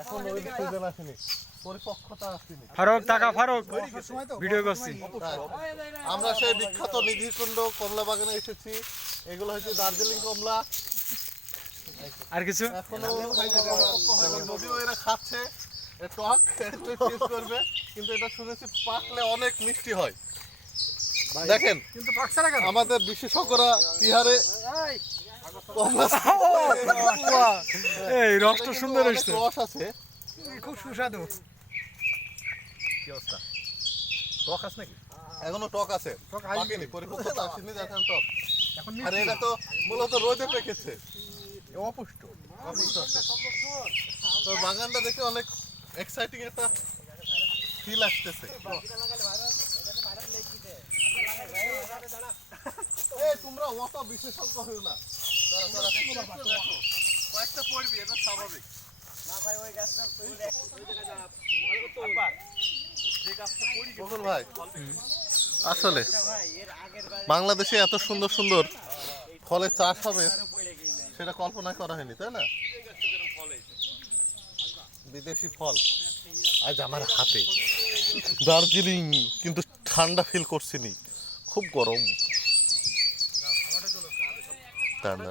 এখন ওই সিজন আসেনি, পরিপক্কতা আসেনি। ফারুক টাকা ফারুক ভিডিও করছি। আমরা সেই বিখ্যাত নিধিকুণ্ড কমলা বাগানে এসেছি। এগুলো হচ্ছে দার্জিলিং কমলা। আর কিছু এখনো পরিপক্ক হয়নি, যদিও এরা খাচ্ছে টক টেস্ট করবে, কিন্তু এটা শুনেছি পাকলে অনেক মিষ্টি হয়। দেখেন কিন্তু পাকছে না কেন? আমাদের বিশেষজ্ঞরা কি হারে কমলা এই রসটা সুন্দর অনেক হয়েছে। রস আছে। খুব সুস্বাদু। কি অবস্থা? টক আছে নাকি? এখনো টক আছে, টক পাকেনি, পরিপক্কতা আসেনি, দেখেন টক। এখন আর এটা তো মূলত রোদে পেকেছে, অপুষ্ট। অপুষ্ট আছে। তো বাগানটা দেখে অনেক এক্সাইটিং একটা ফিল আসতেছে। এই তোমরা অত বিশেষজ্ঞ হও না, একটু দেখো, কয়েকটা পড়বি, এটা স্বাভাবিক। বকুল ভাই, আসলে বাংলাদেশে এত সুন্দর সুন্দর ফলের চাষ হবে সেটা কল্পনা করা হয়নি, তাই না? বিদেশি ফল আজ আমার হাতে। দার্জিলিং কিন্তু ঠান্ডা ফিল করছি নি, খুব গরম। ঠান্ডা